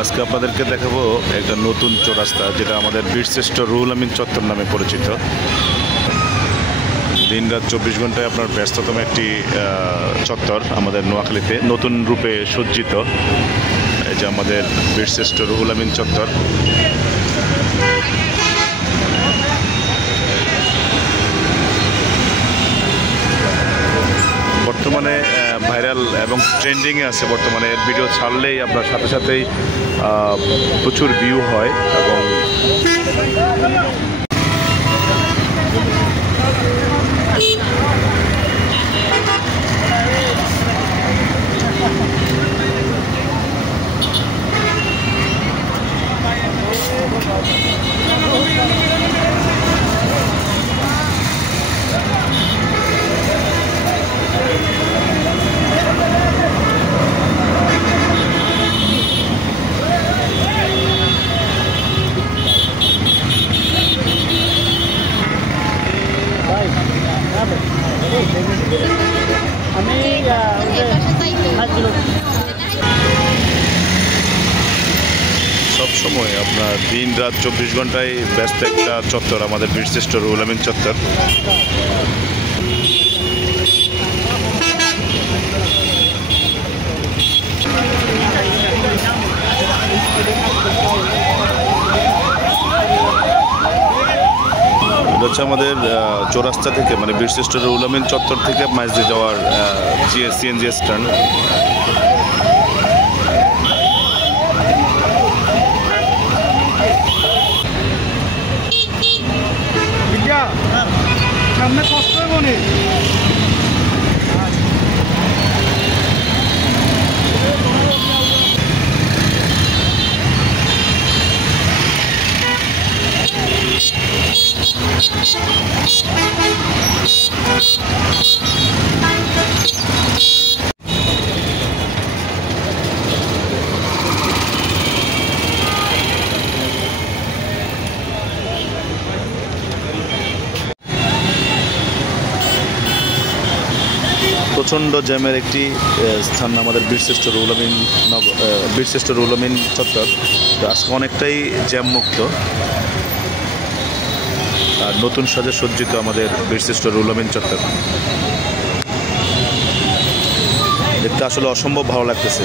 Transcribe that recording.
আজকে আপনাদেরকে দেখাবো একটা নতুন চৌরাস্তা, যেটা আমাদের বীরশ্রেষ্ঠ রুহুল আমিন চত্বর নামে পরিচিত। দিন রাত 24 ঘন্টায় আপনার ব্যস্ততম একটি চত্বর আমাদের নোয়াখালীতে নতুন রূপে সজ্জিত। এই যে আমাদের বীরশ্রেষ্ঠ রুহুল আমিন চত্বর। বর্তমানে ভাইরাল এবং ট্রেন্ডিংয়ে আছে। বর্তমানে এর ভিডিও ছাড়লেই আপনার সাথে সাথেই প্রচুর ভিউ হয় এবং সব সময় আপনার দিন রাত 24 ঘন্টায় ব্যস্ত একটা চত্বর আমাদের বীরশ্রেষ্ঠ রুহুল আমিন চত্বর। এটা হচ্ছে আমাদের চৌরাস্তা থেকে, মানে বীরশ্রেষ্ঠ রুহুল আমিন চত্বর থেকে মাইজদি যাওয়ার সিএনজি স্ট্যান্ড। সামনে কষ্ট হবে। প্রচণ্ড জ্যামের একটি স্থান আমাদের বীরশ্রেষ্ঠ রুহুল আমিন চত্বর। আজকে অনেকটাই জ্যাম মুক্ত আর নতুন সাজে সজ্জিত আমাদের বীরশ্রেষ্ঠ রুহুল আমিন চত্বর। দেখতে আসলে অসম্ভব ভালো লাগতেছে।